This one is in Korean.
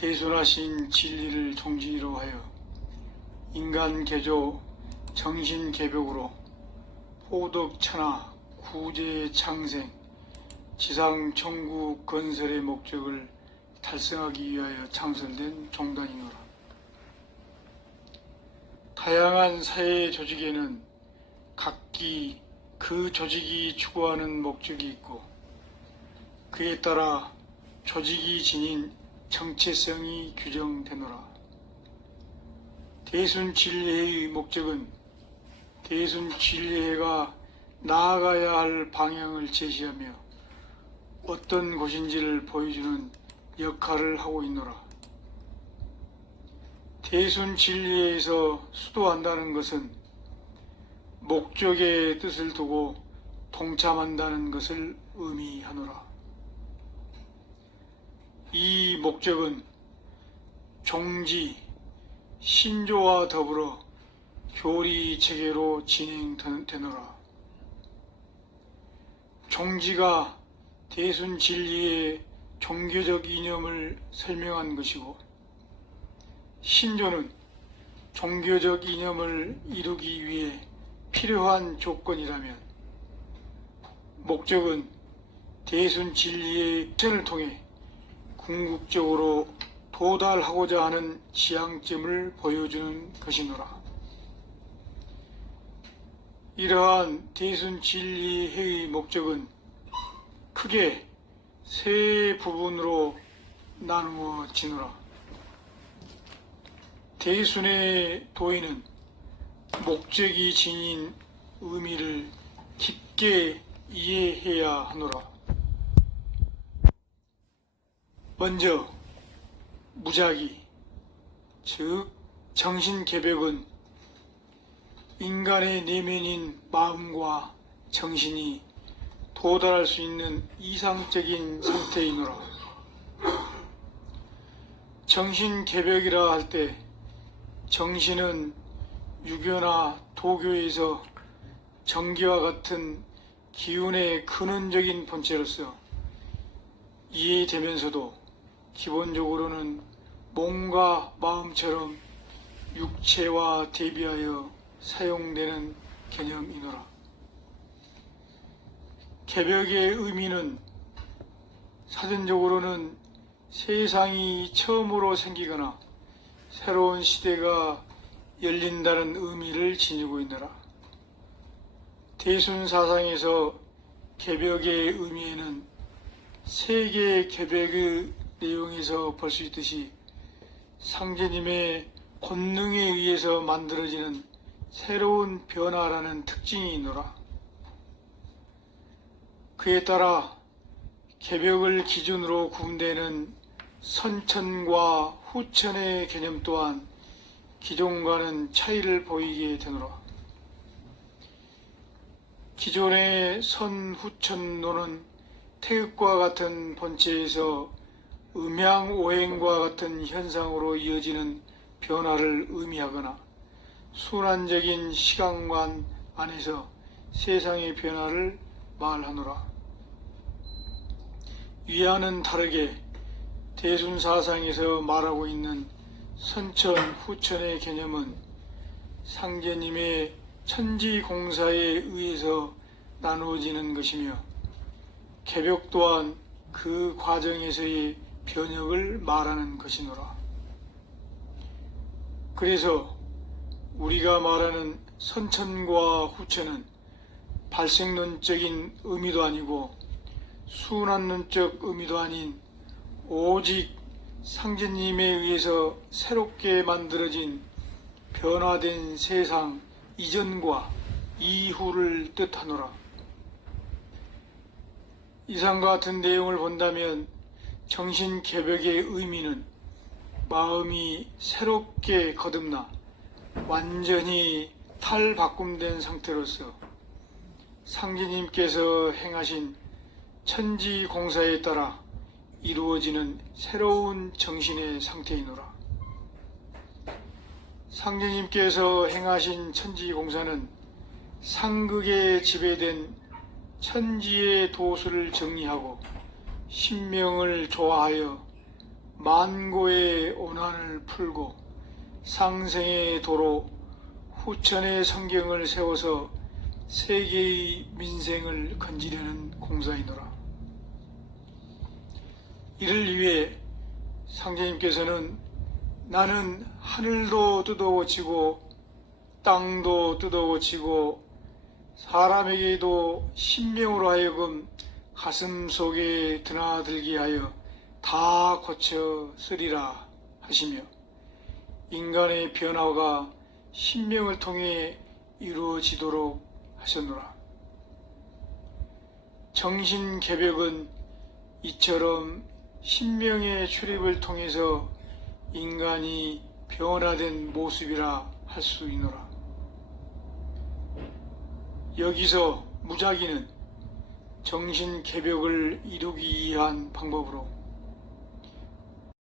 대순하신 진리를 종지로 하여 인간 개조 정신 개벽으로 포덕 천하 구제 창생 지상 천국 건설의 목적을 달성하기 위하여 창설된 종단이노라. 다양한 사회 조직에는 각기 그 조직이 추구하는 목적이 있고 그에 따라 조직이 지닌 정체성이 규정되노라. 대순 진리회의 목적은 대순 진리회가 나아가야 할 방향을 제시하며 어떤 곳인지를 보여주는 역할을 하고 있노라. 대순 진리회에서 수도한다는 것은 목적의 뜻을 두고 동참한다는 것을 의미하노라. 이 목적은 종지, 신조와 더불어 교리 체계로 진행되노라. 종지가 대순 진리의 종교적 이념을 설명한 것이고, 신조는 종교적 이념을 이루기 위해 필요한 조건이라면, 목적은 대순 진리의 실천을 통해 궁극적으로 도달하고자 하는 지향점을 보여주는 것이노라. 이러한 대순 진리회의 목적은 크게 세 부분으로 나누어지노라. 대순의 도의는 목적이 지닌 의미를 깊게 이해해야 하노라. 먼저 무작위, 즉 정신개벽은 인간의 내면인 마음과 정신이 도달할 수 있는 이상적인 상태이노라. 정신개벽이라 할 때 정신은 유교나 도교에서 정기와 같은 기운의 근원적인 본체로서 이해되면서도 기본적으로는 몸과 마음처럼 육체와 대비하여 사용되는 개념이노라. 개벽의 의미는 사전적으로는 세상이 처음으로 생기거나 새로운 시대가 열린다는 의미를 지니고 있노라. 대순 사상에서 개벽의 의미에는 세계 개벽의 내용에서 볼 수 있듯이 상제님의 권능에 의해서 만들어지는 새로운 변화라는 특징이 있노라. 그에 따라 개벽을 기준으로 구분되는 선천과 후천의 개념 또한 기존과는 차이를 보이게 되노라. 기존의 선후천론은 태극과 같은 본체에서 음양오행과 같은 현상으로 이어지는 변화를 의미하거나 순환적인 시간관 안에서 세상의 변화를 말하노라. 위와는 다르게 대순사상에서 말하고 있는 선천, 후천의 개념은 상제님의 천지공사에 의해서 나누어지는 것이며 개벽 또한 그 과정에서의 변혁을 말하는 것이노라. 그래서 우리가 말하는 선천과 후천은 발생론적인 의미도 아니고 순환론적 의미도 아닌 오직 상제님에 의해서 새롭게 만들어진 변화된 세상 이전과 이후를 뜻하노라. 이상과 같은 내용을 본다면 정신 개벽의 의미는 마음이 새롭게 거듭나 완전히 탈바꿈된 상태로서 상제님께서 행하신 천지 공사에 따라 이루어지는 새로운 정신의 상태이노라. 상제님께서 행하신 천지 공사는 상극에 지배된 천지의 도수를 정리하고 신명을 조화하여 만고의 오난을 풀고 상생의 도로 후천의 성경을 세워서 세계의 민생을 건지려는 공사이노라. 이를 위해 상제님께서는 나는 하늘도 뜯어고치고 땅도 뜯어고치고 사람에게도 신명으로 하여금 가슴 속에 드나들게 하여 다 고쳐 쓰리라 하시며 인간의 변화가 신명을 통해 이루어지도록 하셨노라. 정신 개벽은 이처럼 신명의 출입을 통해서 인간이 변화된 모습이라 할 수 있노라. 여기서 무작위는 정신 개벽을 이루기 위한 방법으로